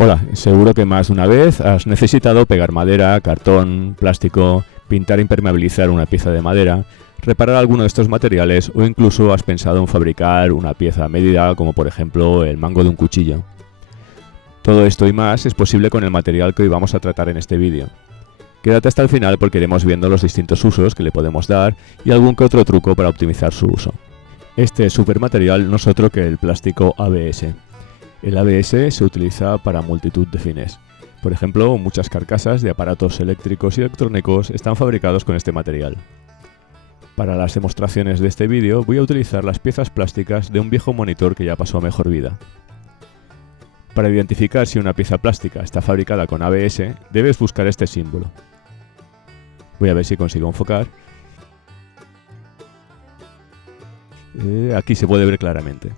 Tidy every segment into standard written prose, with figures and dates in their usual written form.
Hola, seguro que más de una vez has necesitado pegar madera, cartón, plástico, pintar e impermeabilizar una pieza de madera, reparar alguno de estos materiales o incluso has pensado en fabricar una pieza a medida como por ejemplo el mango de un cuchillo. Todo esto y más es posible con el material que hoy vamos a tratar en este vídeo. Quédate hasta el final porque iremos viendo los distintos usos que le podemos dar y algún que otro truco para optimizar su uso. Este supermaterial no es otro que el plástico ABS. El ABS se utiliza para multitud de fines. Por ejemplo, muchas carcasas de aparatos eléctricos y electrónicos están fabricados con este material. Para las demostraciones de este vídeo voy a utilizar las piezas plásticas de un viejo monitor que ya pasó a mejor vida. Para identificar si una pieza plástica está fabricada con ABS, debes buscar este símbolo. Voy a ver si consigo enfocar. Aquí se puede ver claramente.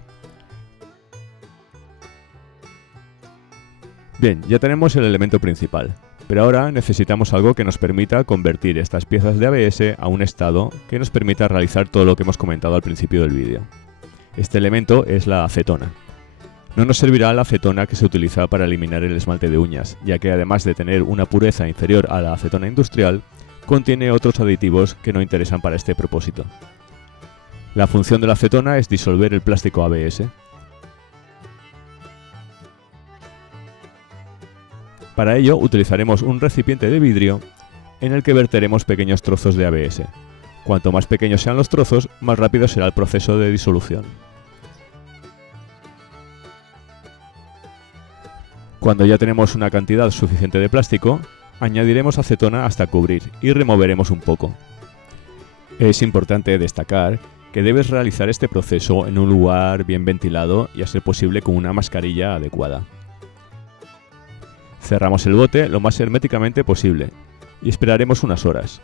Bien, ya tenemos el elemento principal, pero ahora necesitamos algo que nos permita convertir estas piezas de ABS a un estado que nos permita realizar todo lo que hemos comentado al principio del vídeo. Este elemento es la acetona. No nos servirá la acetona que se utiliza para eliminar el esmalte de uñas, ya que además de tener una pureza inferior a la acetona industrial, contiene otros aditivos que no interesan para este propósito. La función de la acetona es disolver el plástico ABS. Para ello utilizaremos un recipiente de vidrio en el que verteremos pequeños trozos de ABS. Cuanto más pequeños sean los trozos, más rápido será el proceso de disolución. Cuando ya tenemos una cantidad suficiente de plástico, añadiremos acetona hasta cubrir y removeremos un poco. Es importante destacar que debes realizar este proceso en un lugar bien ventilado y a ser posible con una mascarilla adecuada. Cerramos el bote lo más herméticamente posible y esperaremos unas horas.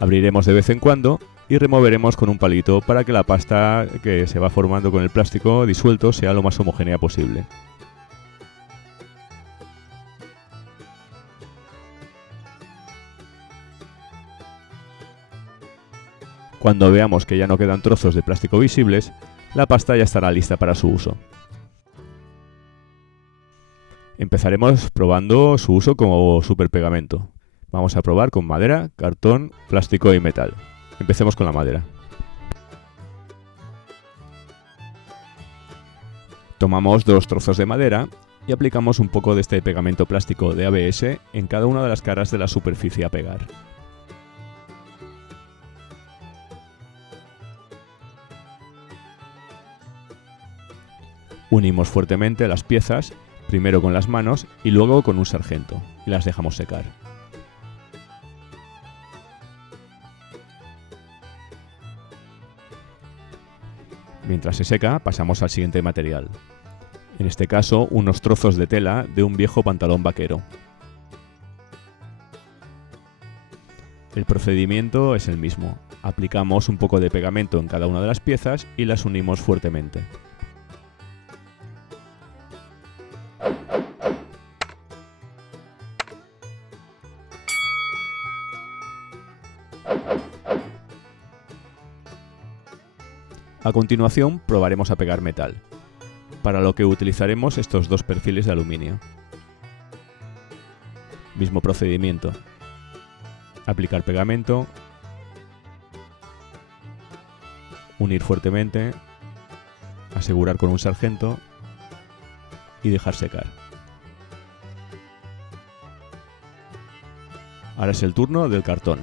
Abriremos de vez en cuando y removeremos con un palito para que la pasta que se va formando con el plástico disuelto sea lo más homogénea posible. Cuando veamos que ya no quedan trozos de plástico visibles, la pasta ya estará lista para su uso. Empezaremos probando su uso como superpegamento. Vamos a probar con madera, cartón, plástico y metal. Empecemos con la madera. Tomamos 2 trozos de madera y aplicamos un poco de este pegamento plástico de ABS en cada una de las caras de la superficie a pegar. Unimos fuertemente las piezas, primero con las manos y luego con un sargento, y las dejamos secar. Mientras se seca, pasamos al siguiente material. En este caso, unos trozos de tela de un viejo pantalón vaquero. El procedimiento es el mismo. Aplicamos un poco de pegamento en cada una de las piezas y las unimos fuertemente. A continuación probaremos a pegar metal, para lo que utilizaremos estos 2 perfiles de aluminio. Mismo procedimiento. Aplicar pegamento, unir fuertemente, asegurar con un sargento y dejar secar. Ahora es el turno del cartón.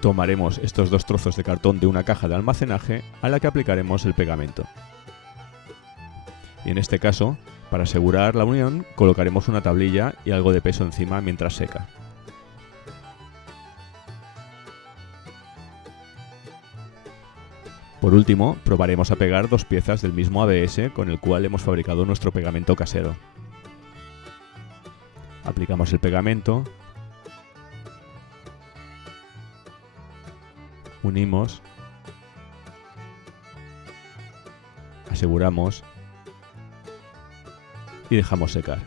Tomaremos estos 2 trozos de cartón de una caja de almacenaje a la que aplicaremos el pegamento. Y en este caso, para asegurar la unión, colocaremos una tablilla y algo de peso encima mientras seca. Por último, probaremos a pegar 2 piezas del mismo ABS con el cual hemos fabricado nuestro pegamento casero. Aplicamos el pegamento, unimos, aseguramos y dejamos secar.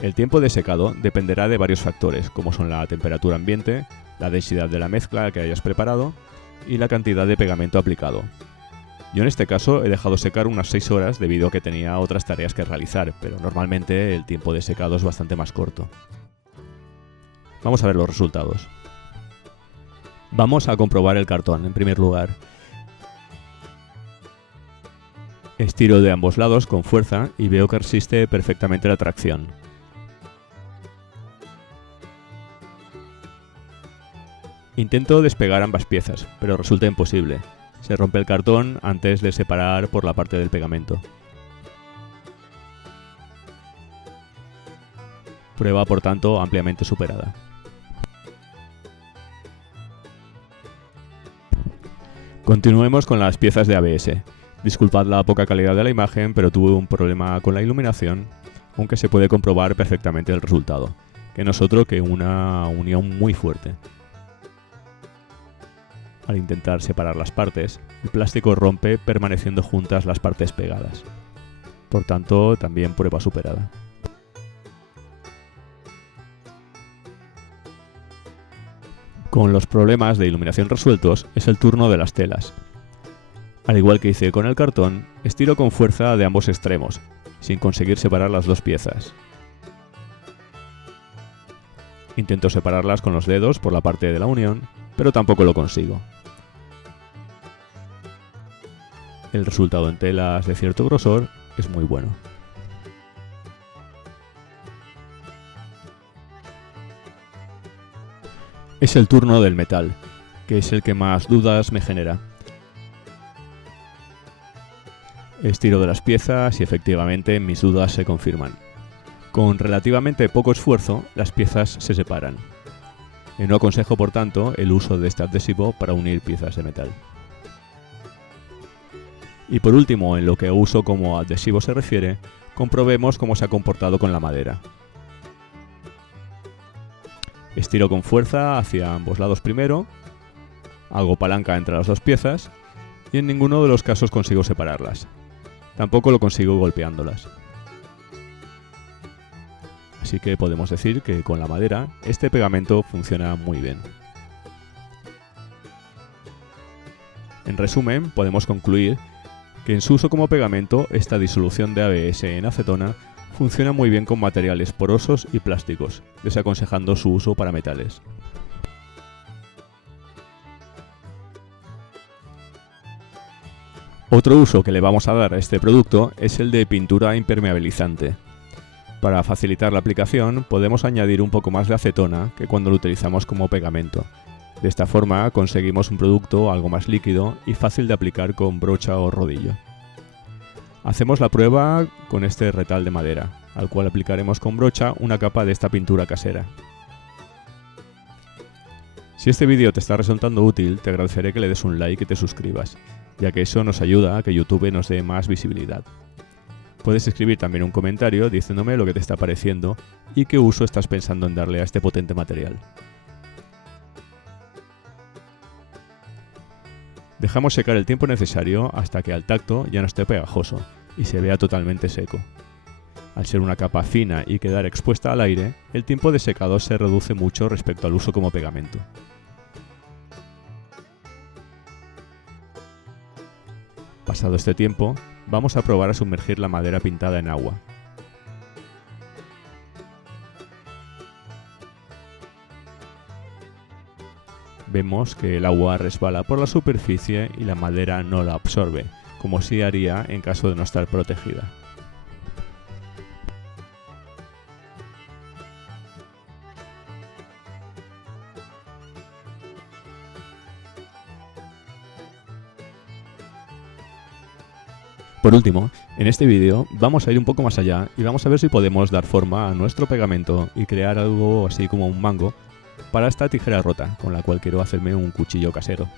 El tiempo de secado dependerá de varios factores, como son la temperatura ambiente, la densidad de la mezcla que hayas preparado y la cantidad de pegamento aplicado. Yo en este caso he dejado secar unas 6 horas debido a que tenía otras tareas que realizar, pero normalmente el tiempo de secado es bastante más corto. Vamos a ver los resultados. Vamos a comprobar el cartón en primer lugar. Estiro de ambos lados con fuerza y veo que resiste perfectamente la tracción. Intento despegar ambas piezas, pero resulta imposible. Se rompe el cartón antes de separar por la parte del pegamento. Prueba, por tanto, ampliamente superada. Continuemos con las piezas de ABS. Disculpad la poca calidad de la imagen, pero tuve un problema con la iluminación, aunque se puede comprobar perfectamente el resultado, que no es otro que una unión muy fuerte. Al intentar separar las partes, el plástico rompe permaneciendo juntas las partes pegadas. Por tanto, también prueba superada. Con los problemas de iluminación resueltos, es el turno de las telas. Al igual que hice con el cartón, estiro con fuerza de ambos extremos, sin conseguir separar las dos piezas. Intento separarlas con los dedos por la parte de la unión, pero tampoco lo consigo. El resultado en telas de cierto grosor es muy bueno. Es el turno del metal, que es el que más dudas me genera. Estiro de las piezas y efectivamente mis dudas se confirman. Con relativamente poco esfuerzo, las piezas se separan. No aconsejo, por tanto, el uso de este adhesivo para unir piezas de metal. Y por último, en lo que a uso como adhesivo se refiere, comprobemos cómo se ha comportado con la madera. Estiro con fuerza hacia ambos lados primero, hago palanca entre las dos piezas y en ninguno de los casos consigo separarlas. Tampoco lo consigo golpeándolas. Así que podemos decir que con la madera este pegamento funciona muy bien. En resumen, podemos concluir que en su uso como pegamento esta disolución de ABS en acetona funciona muy bien con materiales porosos y plásticos, desaconsejando su uso para metales. Otro uso que le vamos a dar a este producto es el de pintura impermeabilizante. Para facilitar la aplicación podemos añadir un poco más de acetona que cuando lo utilizamos como pegamento. De esta forma conseguimos un producto algo más líquido y fácil de aplicar con brocha o rodillo. Hacemos la prueba con este retal de madera, al cual aplicaremos con brocha una capa de esta pintura casera. Si este vídeo te está resultando útil, te agradeceré que le des un like y te suscribas, ya que eso nos ayuda a que YouTube nos dé más visibilidad. Puedes escribir también un comentario diciéndome lo que te está pareciendo y qué uso estás pensando en darle a este potente material. Dejamos secar el tiempo necesario hasta que al tacto ya no esté pegajoso y se vea totalmente seco. Al ser una capa fina y quedar expuesta al aire, el tiempo de secado se reduce mucho respecto al uso como pegamento. Pasado este tiempo, vamos a probar a sumergir la madera pintada en agua. Vemos que el agua resbala por la superficie y la madera no la absorbe, como sí haría en caso de no estar protegida. Por último, en este vídeo vamos a ir un poco más allá y vamos a ver si podemos dar forma a nuestro pegamento y crear algo así como un mango para esta tijera rota, con la cual quiero hacerme un cuchillo casero.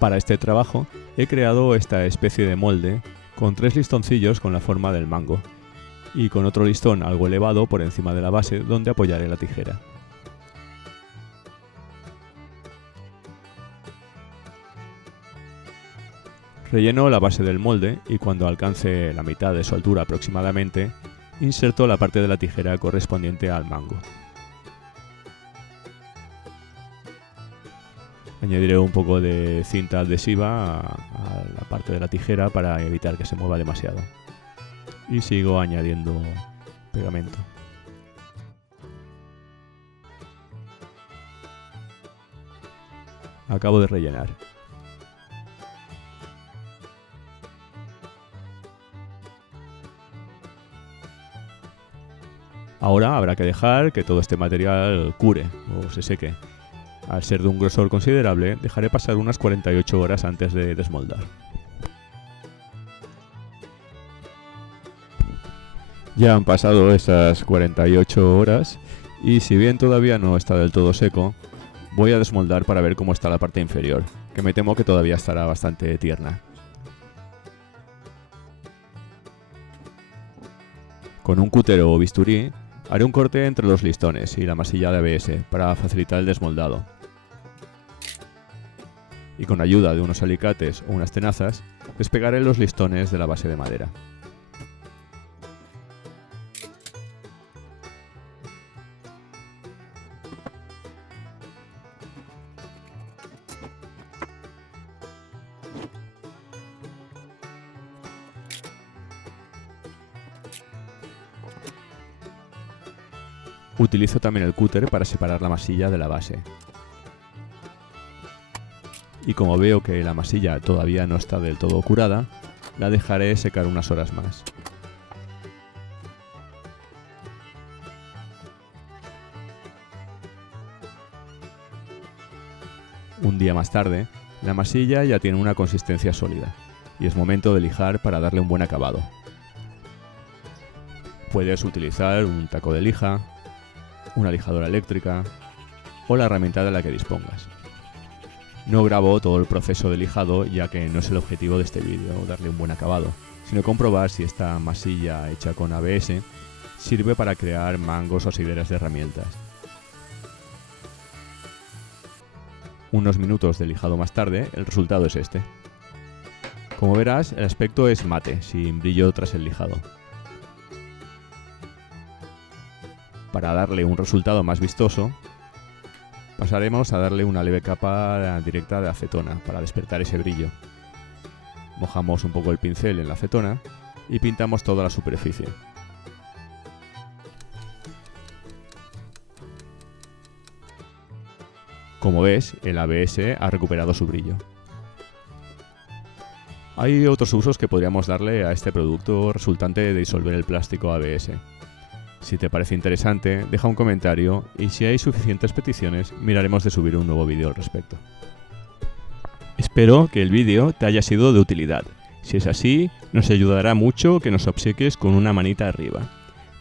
Para este trabajo he creado esta especie de molde con 3 listoncillos con la forma del mango y con otro listón algo elevado por encima de la base donde apoyaré la tijera. Relleno la base del molde y cuando alcance la mitad de su altura aproximadamente, inserto la parte de la tijera correspondiente al mango. Añadiré un poco de cinta adhesiva a la parte de la tijera para evitar que se mueva demasiado. Y sigo añadiendo pegamento. Acabo de rellenar. Ahora habrá que dejar que todo este material cure o se seque. Al ser de un grosor considerable, dejaré pasar unas 48 horas antes de desmoldar. Ya han pasado esas 48 horas y si bien todavía no está del todo seco, voy a desmoldar para ver cómo está la parte inferior, que me temo que todavía estará bastante tierna. Con un cúter o bisturí, haré un corte entre los listones y la masilla de ABS para facilitar el desmoldado. Y con ayuda de unos alicates o unas tenazas, despegaré los listones de la base de madera. Utilizo también el cúter para separar la masilla de la base. Y como veo que la masilla todavía no está del todo curada, la dejaré secar unas horas más. Un día más tarde, la masilla ya tiene una consistencia sólida y es momento de lijar para darle un buen acabado. Puedes utilizar un taco de lija, una lijadora eléctrica o la herramienta de la que dispongas. No grabo todo el proceso de lijado ya que no es el objetivo de este vídeo darle un buen acabado, sino comprobar si esta masilla hecha con ABS sirve para crear mangos o asideras de herramientas. Unos minutos de lijado más tarde, el resultado es este. Como verás, el aspecto es mate, sin brillo tras el lijado. Para darle un resultado más vistoso, pasaremos a darle una leve capa directa de acetona para despertar ese brillo. Mojamos un poco el pincel en la acetona y pintamos toda la superficie. Como ves, el ABS ha recuperado su brillo. Hay otros usos que podríamos darle a este producto resultante de disolver el plástico ABS. Si te parece interesante, deja un comentario y si hay suficientes peticiones, miraremos de subir un nuevo vídeo al respecto. Espero que el vídeo te haya sido de utilidad. Si es así, nos ayudará mucho que nos obsequies con una manita arriba.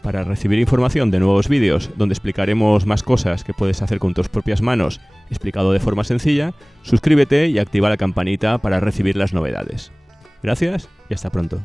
Para recibir información de nuevos vídeos donde explicaremos más cosas que puedes hacer con tus propias manos, explicado de forma sencilla, suscríbete y activa la campanita para recibir las novedades. Gracias y hasta pronto.